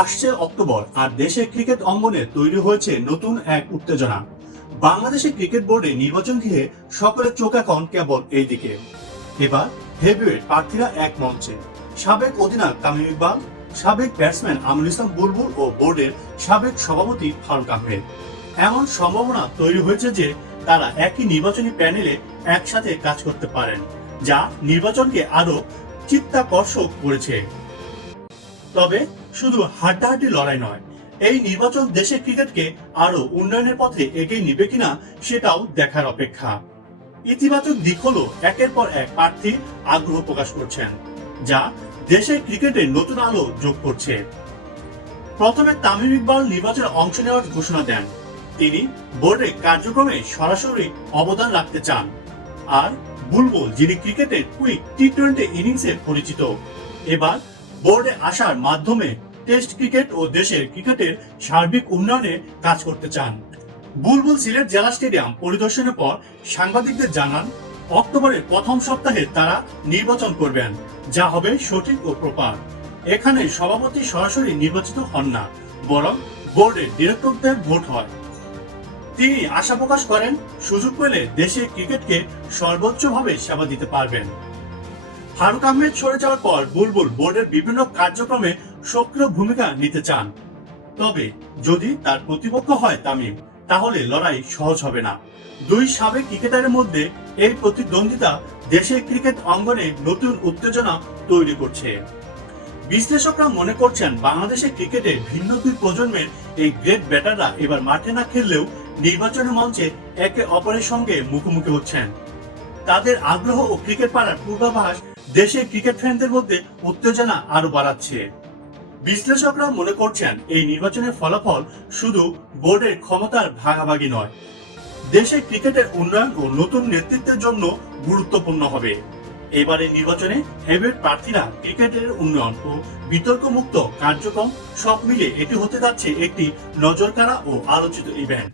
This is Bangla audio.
আসছে অক্টোবর আর দেশের ক্রিকেট অঙ্গনে তৈরি হয়েছে নতুন এক উত্তেজনা। বাংলাদেশের ক্রিকেট বোর্ডে নির্বাচন ঘিরে সকলের চোখ এখন কেবল এই দিকে। এবার হেভিওয়েট প্রার্থীরা এক মঞ্চে, সাবেক অধিনায়ক তামিম ইকবাল, সাবেক ব্যাটসম্যান আমিনুল ইসলাম বুলবুল ও বোর্ডের সাবেক সভাপতি ফারুক আহমেদ। এমন সম্ভাবনা তৈরি হয়েছে যে তারা একই নির্বাচনী প্যানেলে একসাথে কাজ করতে পারেন, যা নির্বাচনকে আরো চিত্তাকর্ষক করেছে। তবে শুধু হাড্ডাহাড্ডি লড়াই নয়, এই নির্বাচন দেশের ক্রিকেটকে আরো উন্নয়নের পথে এগিয়ে নিবে কিনা সেটাও দেখার অপেক্ষা। ইতিবাচক দিক হলো একের পর এক প্রার্থী আগ্রহ প্রকাশ করছেন, যা দেশের ক্রিকেটে নতুন আলো যোগ করছে। প্রথমে তামিম ইকবাল নির্বাচনে অংশ নেওয়ার ঘোষণা দেন। তিনি বোর্ডের কার্যক্রমে সরাসরি অবদান রাখতে চান। আর বুলবুল, যিনি ক্রিকেটের কুইক টি-20 ইনিংসে পরিচিত, এবার বোর্ডে আসার মাধ্যমে টেস্ট ক্রিকেট ও দেশের ক্রিকেটের সার্বিক উন্নয়নে কাজ করতে চান। বুলবুল সিলেট জেলা স্টেডিয়াম পরিদর্শনের পর সাংবাদিকদের জানান, অক্টোবরের প্রথম সপ্তাহে তারা নির্বাচন করবেন, যা হবে সঠিক ও প্রপার। এখানে সভাপতি সরাসরি নির্বাচিত হন না, বরং বোর্ডের ডিরেক্টরদের ভোট হয়। তিনি আশা প্রকাশ করেন, সুযোগ পেলে দেশের ক্রিকেটকে সর্বোচ্চভাবে সেবা দিতে পারবেন। ফারুক আহমেদ সরে যাওয়ার পর বুলবুল বোর্ডের বিভিন্ন কার্যক্রমে সক্রিয় ভূমিকা নিতে চান। তবে যদি তার প্রতিপক্ষ হয় তামিম, তাহলে লড়াই সহজ হবে না। দুই সাবেক ক্রিকেটারের মধ্যে এই প্রতিদ্বন্দ্বিতা দেশের ক্রিকেট অঙ্গনে নতুন উত্তেজনা তৈরি করছে। বিশ্লেষকরা মনে করছেন, বাংলাদেশের ক্রিকেটের ভিন্ন দুই প্রজন্মের এই গ্রেট ব্যাটাররা এবার মাঠে না খেললেও নির্বাচনের মঞ্চে একে অপরের সঙ্গে মুখোমুখি হচ্ছেন। তাদের আগ্রহ ও ক্রিকেট পাড়ার পূর্বাভাস দেশের ক্রিকেট ফ্যানদের মধ্যে উত্তেজনা আরো বাড়াচ্ছে। বিশ্লেষকরা মনে করছেন, এই নির্বাচনের ফলাফল শুধু বোর্ডের ক্ষমতার ভাগাভাগি নয়, দেশের ক্রিকেটের উন্নয়ন ও নতুন নেতৃত্বের জন্য গুরুত্বপূর্ণ হবে। এবারে নির্বাচনে হেভিওয়েট প্রার্থীরা, ক্রিকেটের উন্নয়ন ও বিতর্কমুক্ত কার্যক্রম সব মিলে এটি হতে যাচ্ছে একটি নজরকাড়া ও আলোচিত ইভেন্ট।